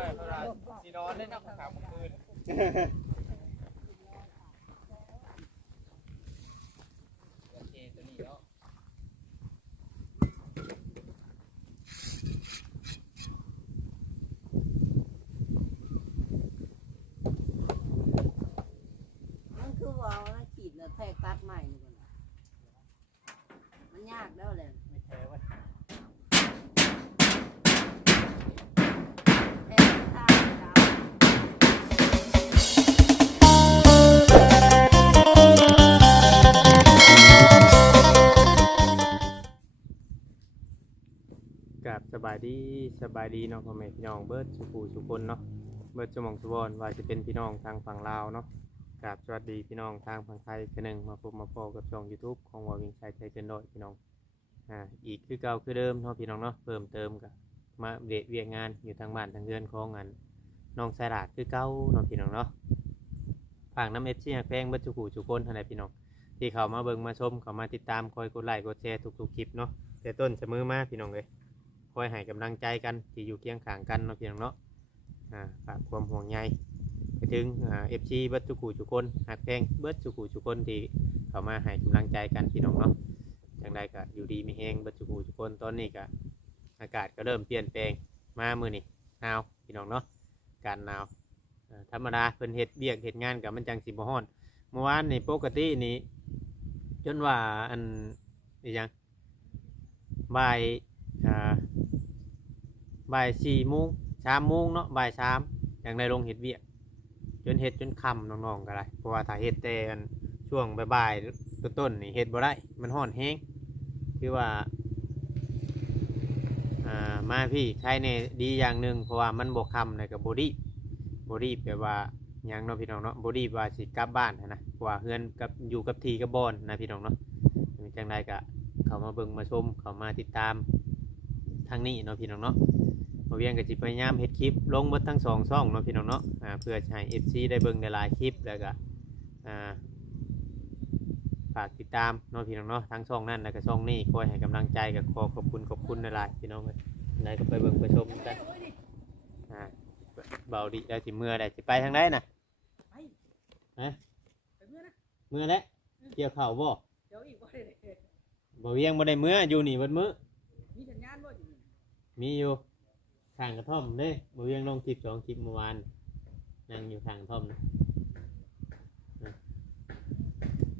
อยเวลาสีนอนเล่นนักข่าวกลางคืน กับสบายดีสบายดีเนาะพ่อแม่พี่น้องเบิร์ดสุขูสุคนเนาะเบิร์ดสมองสุวรรณว่าจะเป็นพี่น้องทางฝั่งลาวเนาะกับสวัสดีพี่น้องทางฝั่งไทยคนหนึ่งมาพบมาพอกับช่อง YouTube ของวาวิงชัยใจเกินร้อยพี่น้องอ่าอีกคือเก่าคือเดิมเนาะพี่น้องเนาะเพิ่มเติมกับมาเดตเวียงานอยู่ทางบ้านทางเรือนของงานน้องสายลาดคือเก่าเนาะพี่น้องเนาะฝากน้ำเอฟซีแพงเบิร์ดสุขูสุคนท่านใดพี่น้องที่เขามาเบิ่งมาชมเขามาติดตามคอยกดไลค์กดแชร์ทุกๆคลิปเนาะแต่ต้นเสมอมาพี่น้องเลย คอยให้กำลังใจกันที่อยู่เคียงข้างกันเนาะพี่น้องเนาะอ่าฝากความห่วงใยไปถึงเอฟซีเบิร์ดจุกูจุคนหักแพงเบิร์ดจุกูจุคนที่เข้ามาให้กำลังใจกันพี่น้องเนาะจังใดก็อยู่ดีมีแห้งเบิร์ดจุกูจุคนตอนนี้ก็อากาศก็เริ่มเปลี่ยนแปลงมามือนี่หนาวพี่น้องเนาะการหนาวธรรมดาเพิ่นเฮ็ดเบียกเฮ็ดงานกับมันจังสิบ่ฮ้อนเมื่อวานนี่ปกตินี่จนว่าอันนี่ยังบ่ายอ่า บ่ายสี่โมงสามโมงเนาะบ่ายสามอย่างในโรงเห็ดเวียกจนเห็ดจนคำน้องๆก็ได้เพราะว่าถ้าเห็ดแต่ช่วงบ่ายๆต้นๆนี่เห็ดบ่ได้ มันห้อนแห้งคือว่าอ่ามาพี่ใช้ในดีอย่างหนึ่งเพราะว่ามันบวกคำในกับบอดี้บอดี้แปลว่าอย่างเนาะพี่น้องเนาะบอดี้ว่าสิกลับบ้านนะเพราะว่าเฮือนกับอยู่กับทีกับบอนนะพี่น้องเนาะจังใดก็เขามาเบิ่งมาชมเขามาติดตามทางนี้เนาะพี่น้องเนาะ มาเวียงกับจิพยายามเฮ็ดคลิปลงหมดทั้งสองช่องเนาะพี่น้องเนาะอ่าเพื่อจะให้ FC ได้เบิ่งได้หลายคลิปแล้วก็อ่าฝากติดตามเนาะพี่น้องเนาะทั้งช่องนั้นแล้วก็ช่องนี้คอยให้กำลังใจกับขอขอบคุณขอบคุณหลายๆพี่น้องเลยไหนก็ไปเบิ่งไปชมกันอ่าเบาดีแล้วสิเมื่อได้สิไปทางไหนน่ะไปเมื่อนะเมื่อแล้วเกี่ยวข้าวบ่เดี๋ยวอีกว่าได้เลยบ่เวียงบ่ได้เมื่ออยู่นี่เบิดมื้อมีสัญญาณบ่อยู่นี่มีอยู่ ข้างกระท่อมเด้บ่เวียงลงคลิปสองคลิปเมื่อวานนั่งอยู่ข้างกระท่อมนะอะ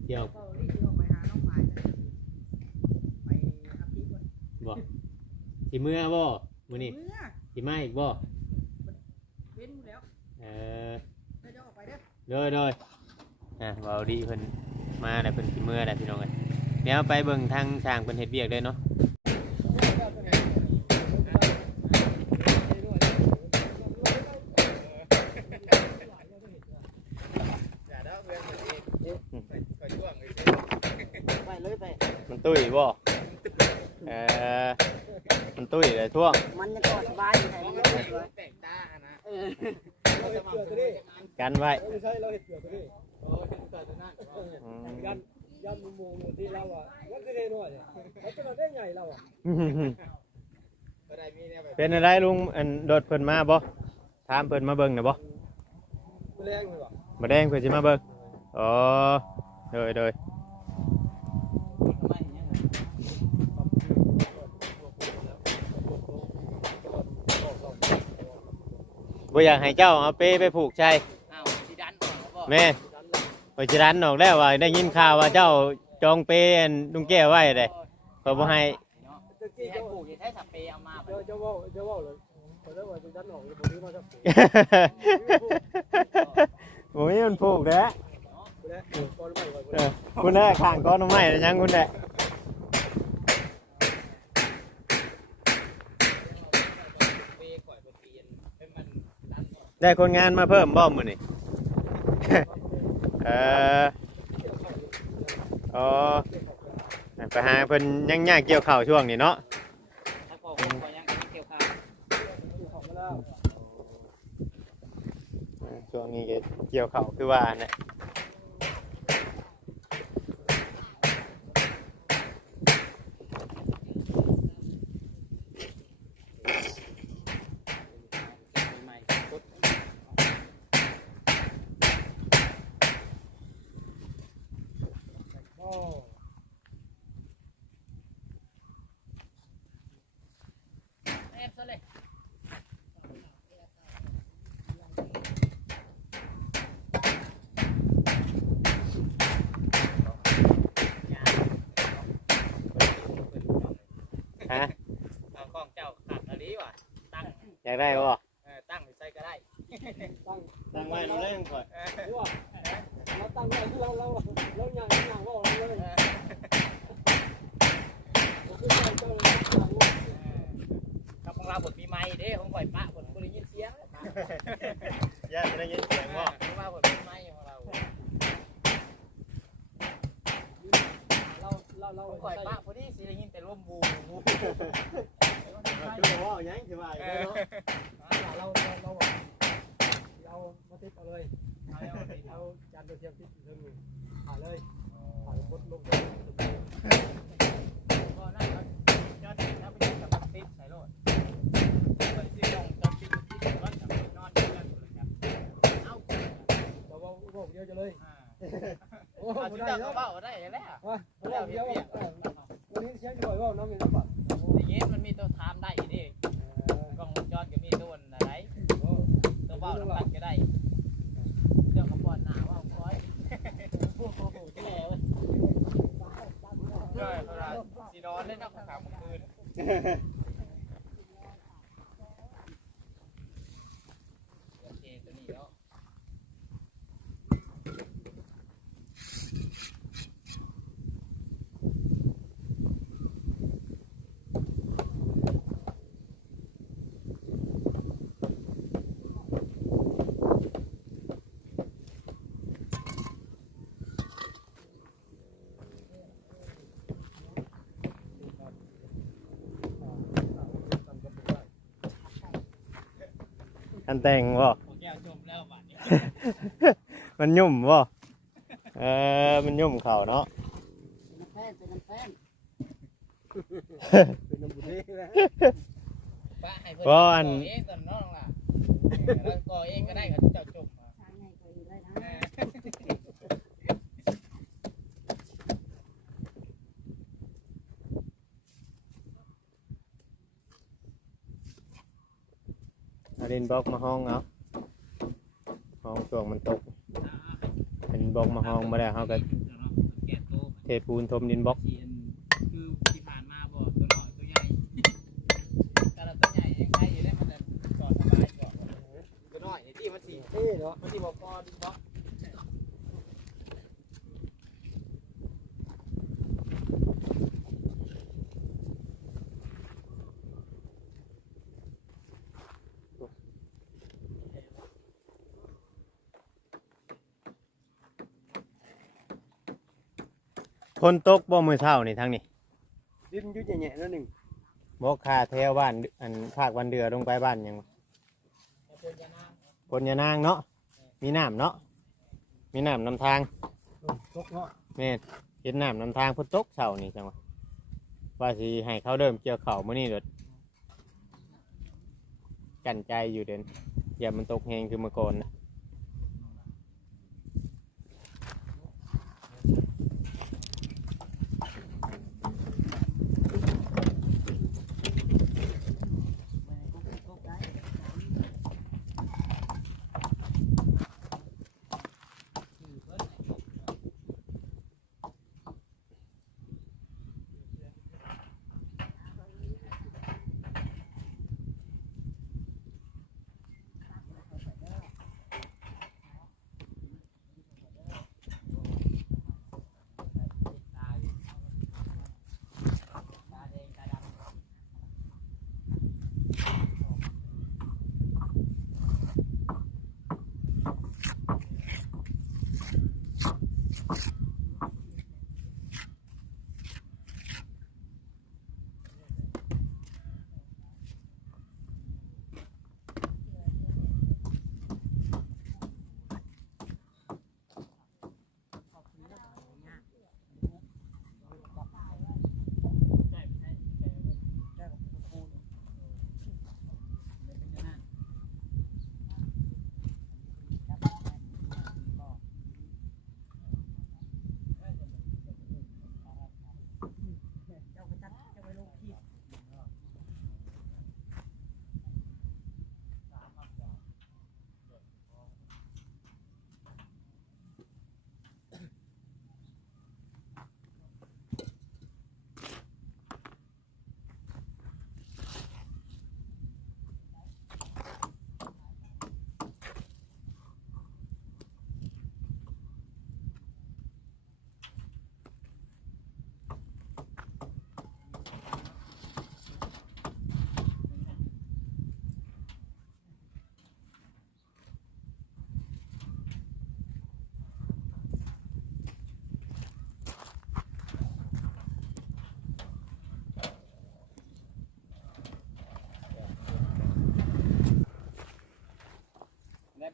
เกี่ยวก็รีบออกไปหาน้องหมายนะไปอัพพีก่อนบ่สิเมื่อบ่มื้อนี้เมื่อสิมาอีกบ่เว้นอยู่แล้วเออเดี๋ยวจะออกไปเด้อโดยโดยอะเว้าดีเพิ่นมาแล้วเพิ่นสิเมื่อแล้วพี่น้องเอ้ยเดี๋ยวไปเบิ่งทางสร้างเพิ่นเฮ็ดเวียกได้เนาะ ตุ้ยบ่เออมันตุ้ยเลยท่วงมันจะก็สบายอยู่ไหนมันก็สบายแปลกตาอะนะเออเราจะมาเพื่อจะงานกันไว้ไม่ใช่เราเห็นเกี่ยวตัวนี้โอ้ยเกิดตัวนั้นอืมยันยันมุมมองที่เราอะยันที่เรนว่าเนี่ยเขาจะมาได้ไงเราอะก็ได้มีเนี่ยแบบเป็นอะไรลุงอันโดดเพิ่นมาบ่ถามเพิ่นมาเบิ่งน่ะบ่แมลงเลยว่ะบ่แดงเพิ่นสิมาเบิ่งอ๋อโดยโดย บ่อยากให้เจ้าเอาเป้ไปผูกใช่อ้าวสีดันก่อนเขาบอกแม่ข่อยสิรันออกแล้วว่าได้ยินข่าวว่าเจ้าจองเป้อันลุงแก้วไว้เด้ข่อยบ่ให้ตะที่กี้ให้เจ้าปลูกจะใช้สเปรย์เอามาเจ้าเจ้าว่าเจ้าว่าเลยเขาเรียกว่าจะยันออกผมนี้มาครับบ่มีมันผูกเด้อและก่อนใหม่ก่อนเออคุณแน่ข้างก้อนไม้แล้วยังคุณแน่ เปรย์ก่อนเปลี่ยนให้มันดันก่อน ได้คนงานมาเพิ่มบ่มื้อนี่เอออ๋อไปหาเพิ่นยังยากเกี่ยวข้าวช่วงนี้เนาะถ้าพอผมก็ยังเกี่ยวข้าวของมาแล้วเออช่วงนี้ก็เกี่ยวข้าวคือว่าเนี่ย นซะเลยฮะเอาของเจ้าขัดอะไรวะตั้งอยากได้บ่เออตั้งใส่ก็ได้ ตั้งตั้งไว้รู้เรื่องก่อน เออ หรือว่าเราตั้งไว้ที่เราเราเราย่างย่างว่าเราเลย เออ ผมคือใจเจ้าเลยย่างว่า ครับของเราบทมีไม้เด้ของข่อยปะบทบ่ได้ยินเสียง ย่าจะได้ยินเสียงบ่ ของเราบทมีไม้ของเรา เราเราเรา ของข่อยปะ พอดีสิได้ยินแต่ร่มบูบูคือว่าหยังสิว่าเออีกอเนาะเราเราเราเรามาติดเอาเลยเอาจานเทียมติดเรื่องนึงถ่ายเลยถ่ายกดลงเลยก็นั่นเขาจอดถ้าไปกับบักติดใส่รถไปซื้อของจอดติดที่รถกับนอนด้วยกันครับเอาเราว่าพวกเดียวจะเลยโอ้โหที่ได้เจ้าแล้วได้แล้วว่าเราเดียว วันนี้เสียงย่อยว่าน้องมีน้ำปัดอย่างงี้มันมีตัวทามได้อีกดิกล้องวงจรก็มีตัวอะไรตัวเบ้าน้ำกันก็ได้เจ้ากระปอนหนาว่าคอยโอ้โหแก่เว้ยย่อยเวลาสีนอนเล่นนักข่าวเมื่อคืน อันแต่งบ่โอแก้วจมแล้วบัดนี้มันยุ่มบ่เออมันยุ่มเข่าเนาะเป็นน้ำแป้นเป็นน้ำแป้นเป็นน้ำบุรีนะป้าให้เพิ่นก่อเองตอนน้องล่ะแล้วก่อเองก็ได้กับเจ้าจม ทางไงก็อยู่ได้นะ เออ เอาดินบล็อกมาห้องเอาห้องช่วงมันตก เป็นบล็อกมาห้องมาได้เขาก็แก่โตเทปูนทมดินบล็อกคือที่ผ่านมาบ่ตัวน้อยตัวใหญ่แต่ละตัวใหญ่ยังไงอยู่ได้มันก่อนสบายก่อนตัวน้อยนี่ที่มันสีเท่เนาะมันสีบอกก่อนบล็อก คนตกบ่มือเช้านี่ทางนี้ดินยุ่ยแง่ๆนั่นหนึ่งบ่คาแถวบ้านอันภาควันเดือลงไปบ้านหยังวะเพิ่นจะนั่งพญานางเนาะมีน้ำเนาะมีน้ำนำทางตกเนาะแม่นเห็นน้ำนำทางเพุ่นตกเช้านี่จังหวะว่าสิให้เขาเดิมเกี่ยวเข่าวมื้อนี้เด้อกันใจอยู่เด่นอย่ามันตกแหงคือเมื่อก่อนนะ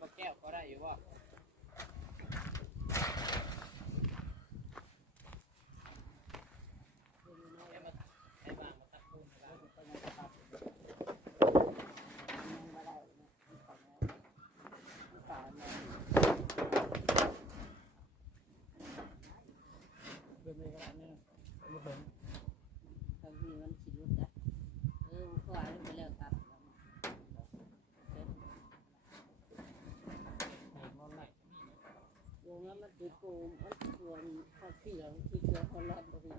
ปลาแก้วก็ได้อยู่ว่า มันมันควรพอที่เราที่เกี่ยวคนรอดบ่ดี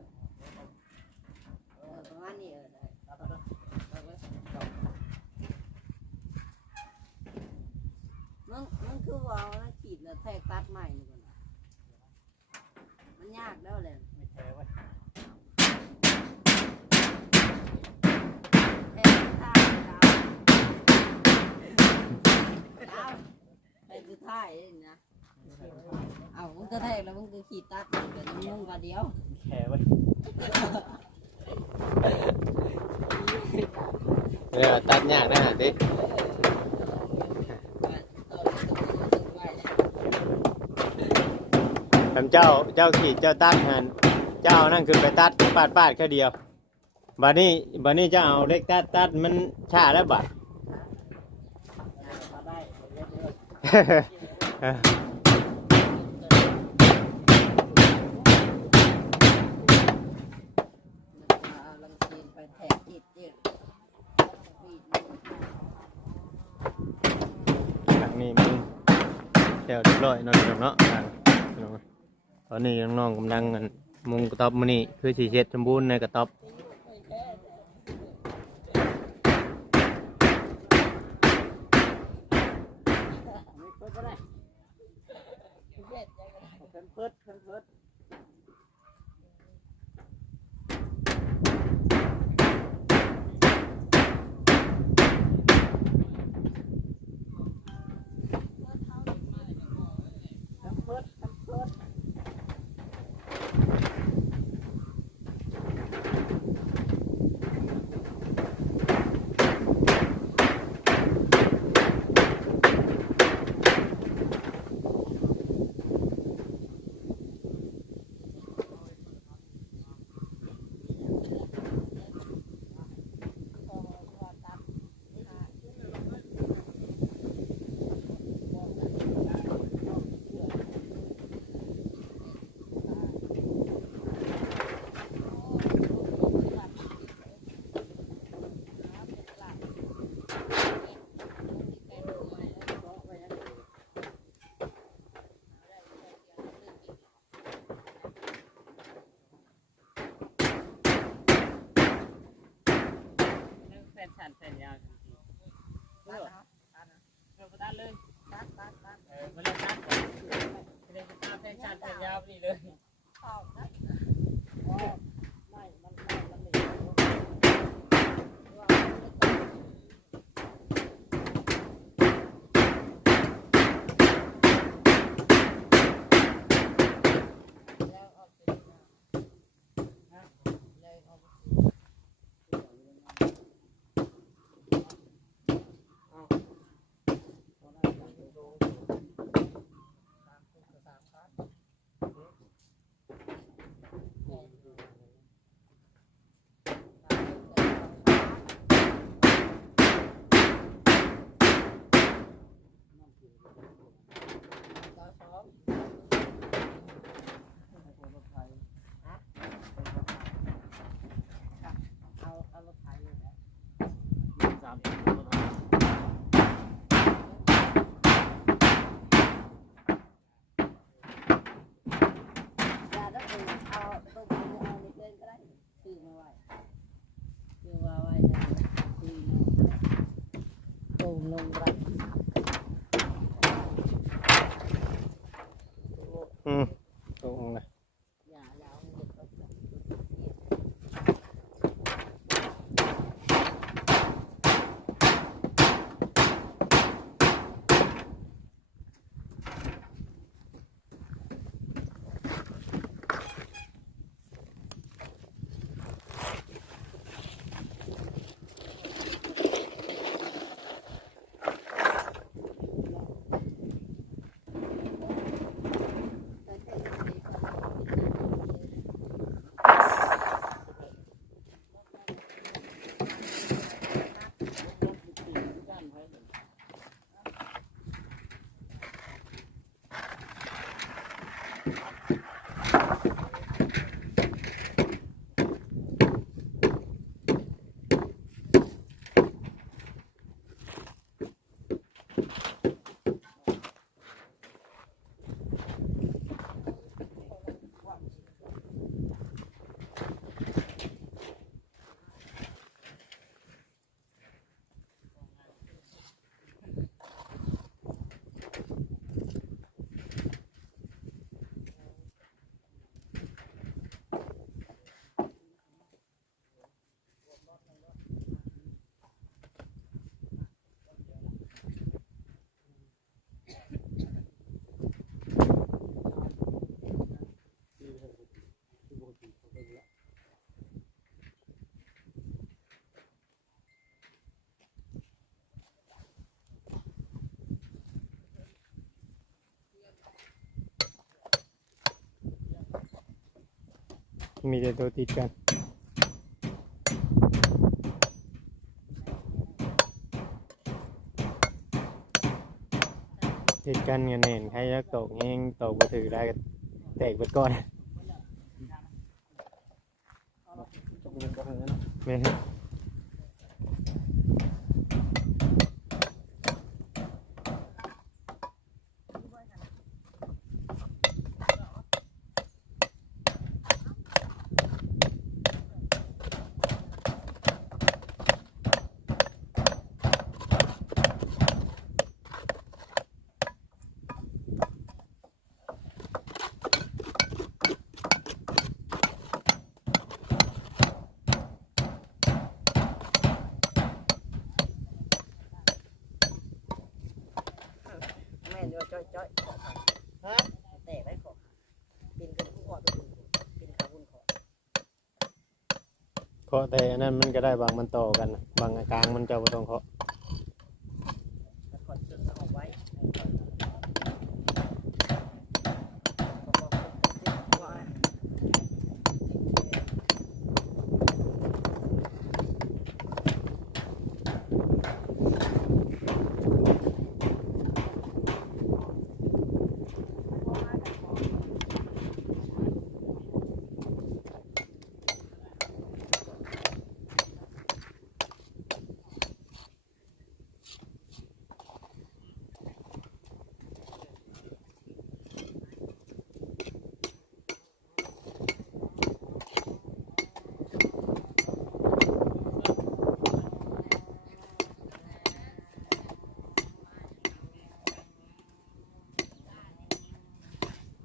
เออประมาณนี้เออได้ตัดไปเอาไว้มึงมึงคือว่าเอาขีดแล้วแทกตัดใหม่นี่ก่อนนะมันยากแล้วแหละไม่แท้ไว้แทกท่าดาวดาวไอ้คือท่าเองนะ เอามึงก็แทกแล้วมึงก็ขีดตัดมันเป็นมึงก็เดียวแท้ไว้เออตัดยากนะฮะติทำเจ้าเจ้าขีดเจ้าตัดหันเจ้าเอานั่นคือไปตัดปาดปาดแค่เดียวบัดนี้บัดนี้เจ้าเอาเล็กตัดตัดมันช้าแล้วบัด ลังจีนไปแทกขีดเจ็ด หลังนี้มัน เดี๋ยวเรียบร้อยเนาะพี่น้องเนาะอ่าพี่น้องตอนนี้น้องๆกำลังอันมุงกระต๊อบมื้อนี้คือสีเช็ดสมบูรณ์ในกระต๊อบ แฟนฉันแสนยาวจริงๆเออเออตัดเลยตัดตัดตัดเออมันเลยตัดก่อนเลยจะตามแฟนฉันแฟนยาวนี่เลยขอบนะไม่มันไม่มันไม่ว่าแล้วเอาไปเลยเอาไป เอาเอารถไถเลยนะ สาม อย่าต้องเอาเอาต้องเอาเอาในเกินก็ได้ซื้ อมาไว้ซื้อมาไว้นะซื้อมาตูมลงรัก มีแต่ตัวติดกัน ติดกันกันเห็นใครยักตกเองตกมาถือได้ก็แตกไปก่อนตกเงินก็เท่านั้นเนาะแม่น แม่นว่าจ้อยจ้อยขอฮะแตกได้ขอบินกันทุกขอตัวบินขาบุญขอ เคาะ แต่อันนั้นมันก็ได้บางมันต่อกัน บางกลางมันจะบ่ต้องเคาะ แล้วขอจนเอาไว้ว่า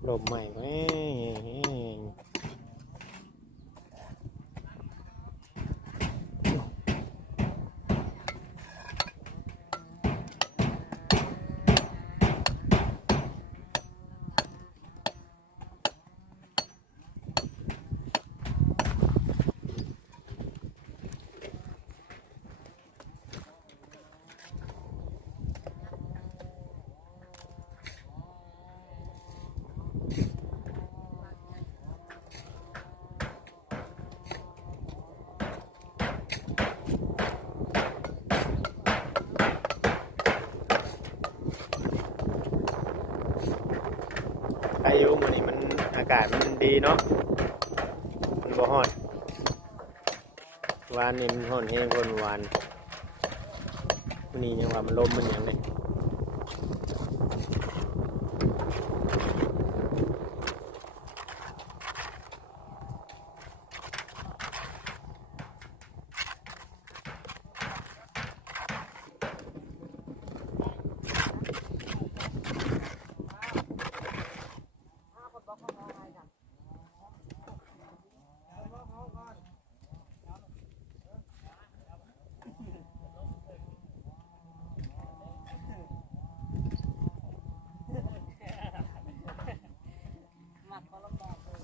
ลมใหม่แม่ง อายุมันนี่มันอากาศ มันดีเนาะมันบ่ฮอนวานนี่มันฮอนแห้งคนวานมันนี่ยังว่ามันลมมันหยังเลย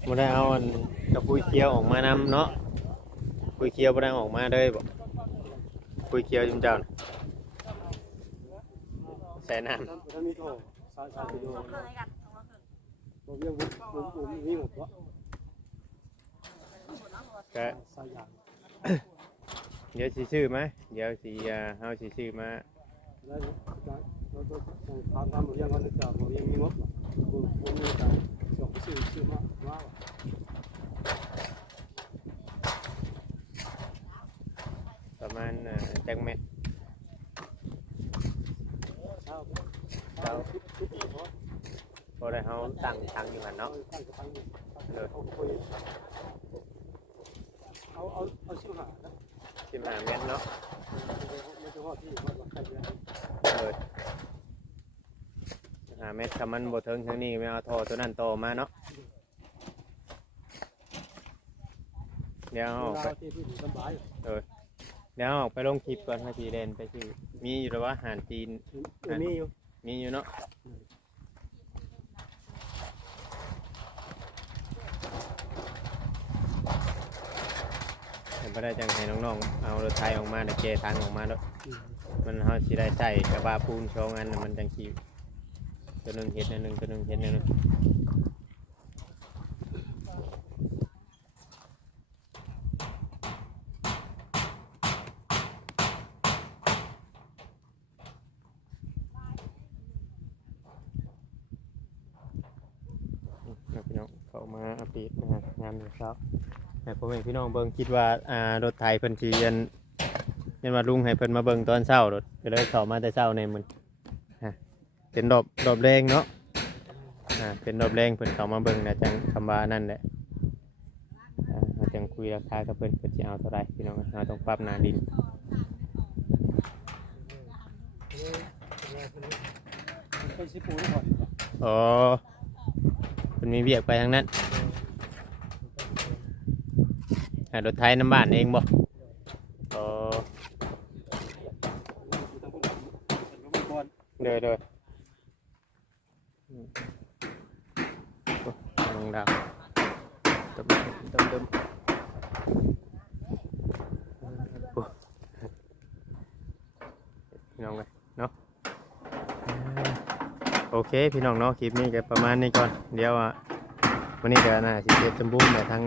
บ่ได้เอาอันกระปุยเคียวออกมานำเนาะปุยเคียวบ่ได้ออกมาเลยบ่ปุยเคียวจุ่มเจ้าน่ะใส่น้ำ ถ้ามีโถสายสายไปดูบ่เวียงบุ้มผมผมวิ่หมดวะก็สายยางเดี๋ยวสิซื้อมาเดี๋ยวสิอ่าเฮาสิซื้อมาแล้วเราต้องทำทำบ่เวียงกันจะบ่เวียงมีงบบ่บ่มีการส่งซื้ อซื้อมาว้าวประมาณอ่าจักแมตรเช้าเช้าทุกทุกคนพอได้เฮาตั้งทางอยู่หั่นเอาเนาะตั้งกระตั้งเอาคุยเอาเอาเอาชิมหานะ15เมตรเนาะไม่ใช่ว่าที่ว่าใครจะเออ15เมตรถ้ามันบ่ถึงทางนี้ไม่เอาท่อตัวนั้นต่อมาเนาะเดี๋ยวเอาออกไปที่ที่สบายเดี๋ยวเอาออกไปลงคลิปก่อนให้พี่เดนไปชื่อมีอยู่แล้วว่าอาหารจีนมีอยู่มีอยู่เนาะเห็นบ่ได้จังให้น้องๆ เอารถไทยออกมาเดี๋ยวแกทางออกมาเนาะมันเฮาสิได้ใช้กระบะปูนสองอันน่ะมันจังสิ ตัวหนึ่งเห็ดนหนึ่งตัวหนึ่งเห็ดนหนึ่งพี่น้องเข้ามาอัปเดตงานนะครับให้พ่อแม่พี่น้องเบิ่งคิดว่าอ่ารถไทยเพิ่นสิเรียนเรียนมาลุงให้เพิ่นมาเบิ่งตอนเช้ารถก็เลยเข้ามาแต่เช้าในมื้อ เป็นดอกดอกแดงเนาะอ่าเป็นดอกแดงเพิ่นเข้ามาเบิ่งนะจังคำว่านั่นแหละอ่าเราจังคุยราคากับเพิ่นเพิ่นสิเอาเท่าไหร่พี่น้องเราต้องปรับหน้าดินเป็นสิปูนี่ก่อนอ๋อมันมีเบียกไปทางนั้นหารถไทยน้ำบ้านเองบ่อ๋ออยู่ทางพุ่นเป็นรถก่อนเดยเดยอืมโอ้ลง ดาวตึมตึมตึมพี่น้องเลยเนาะโอเค พี่น้องเนาะคลิปนี้ก็ประมาณนี้ก่อน เดี๋ยวอะวันนี้ก็น่าสิเจ็บจมบูมแต่ทั้ง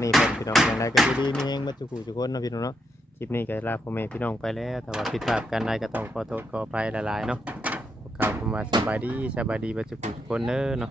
นี่เป็นพี่น้องอย่างไรก็ดีๆนี่เองมาจุกูจุกคนเนาะพี่น้องเนาะคลิปนี้ก็ลาพ่อแม่พี่น้องไปแล้วถ้าว่าผิดพลาดกันใดก็ต้องขอโทษขออภัยหลายๆเนาะขอกล่าวคำว่าสบายดีสบายดีบัจจุกุทุกคนเด้อเนาะ